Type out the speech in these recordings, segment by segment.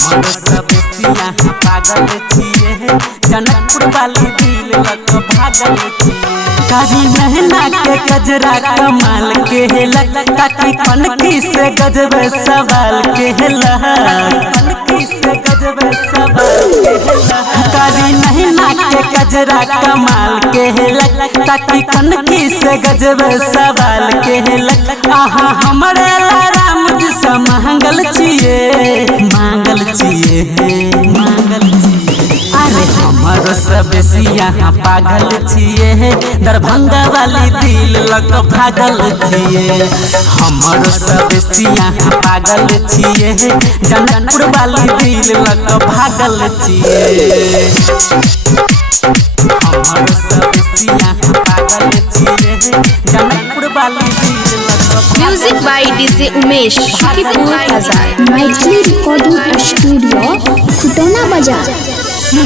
हमर सब यहाँ पागल छिए जनकपुर वाली दिल लग भागल छिए कारी नहना के गजरा कमाल के लग काकी कनकी से गजब सवाल के कनकी से गजब सवाल के कारी नहना के गजरा कमाल के लग काकी कनकी से गजब सवाल के लग आहा हमरे राम जी से मांगल छिए मांगल छिए मांगल छिए अरे हमर सब यहाँ पागल छिए दरभंगा वाली दिल लग भागल छिए हमर सब यहाँ पागल छिए जनकपुर वाली दिल लग भागल छिए हमर सब यहाँ पागल छिए जनकपुर वाली दिल लग music by DJ Umesh Shukipur Bazar Maithili recording studio Khutauna बाजार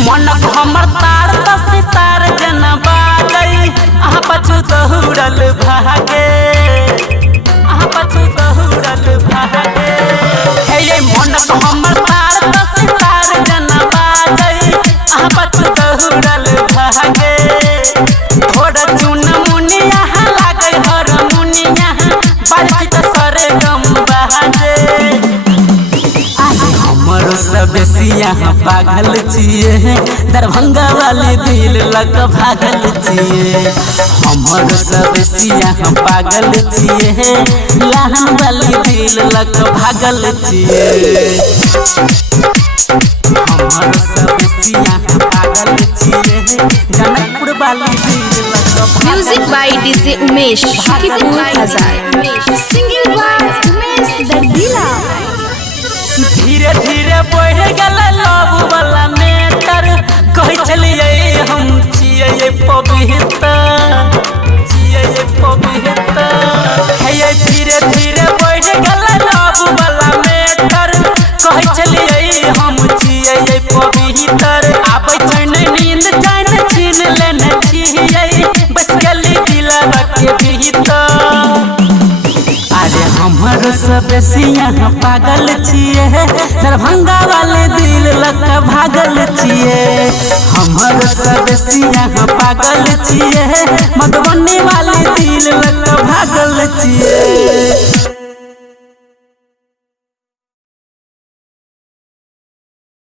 मन हमर तार सितार जना बागई आहा पछु दहुड़ल भागे आहा पछु दहुड़ल भागे हे ये मन हमर तार सितार जना बागई आहा पछु दहुड़ल भागे थोड़ा चुन मुनिया लागे हर मुनिया बाजी त सरे गम बाजे हमर सब यहाँ पागल छिए दरभंगा वाली दिल लग भागल छिए हमर सब यहाँ पागल छिए लहन वाली दिल लग भागल छिए हमर सब यहाँ पागल छिए जनकपुर वाली दिल लग music by DJ Umesh Shukipur Bazar singing by Umesh दर्दिला धीरे धीरे बढ़ गल लव वाला मेटर कह चलिए हम छिए पवित्र छिए पवित्र हे धीरे धीरे बढ़ गल लव वाला मेटर कह चलिए हम छिए पवित्र आबै चैन नींद चैन छीन लेने छिए बस गली दिलवा के भीतर अरे हमर सब यहाँ पागल छिए दरभंगा वाले दिल लग भागल छिए हमर सब यहाँ पागल छिए मधुबनी वाले दिल लग भागल छिए।